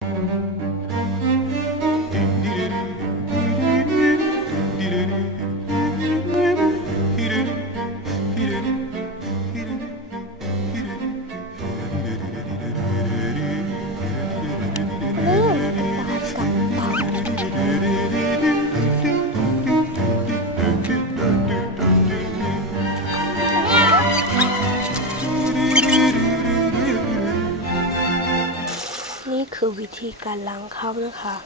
นี่ คือวิธีการล้างเขาวนะคะ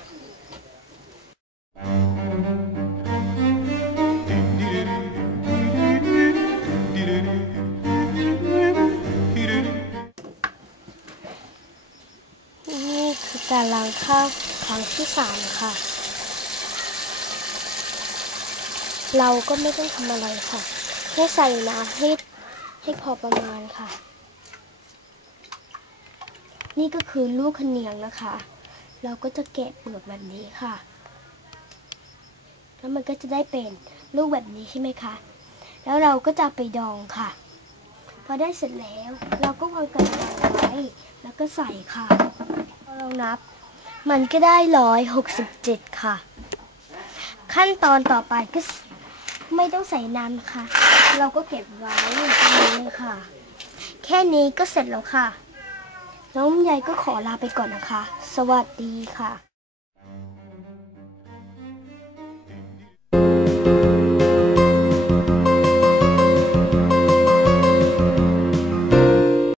นี่คือการล้างข้าวครั้งที่สามค่ะ เราก็ไม่ต้องทำอะไรค่ะแค่ใส่น้ำให้ให้พอประมาณค่ะ นี่ก็คือลูกขเนียงนะคะ เราก็จะแกะเปลือกแบบนี้ค่ะ แล้วมันก็จะได้เป็นลูกแบบนี้ใช่ไหมคะ แล้วเราก็จะไปดองค่ะ พอได้เสร็จแล้ว เราก็วางกระดาษไว้แล้วก็ใส่ค่ะเรานับ มันก็ได้ร้อยหกสิบเจ็ดค่ะ ขั้นตอนต่อไปก็ไม่ต้องใส่น้ำนะคะเราก็เก็บไว้ตรงนี้เลยค่ะ แค่นี้ก็เสร็จแล้วค่ะ น้องใหญ่ก็ขอลาไปก่อนนะคะ สวัสดีค่ะ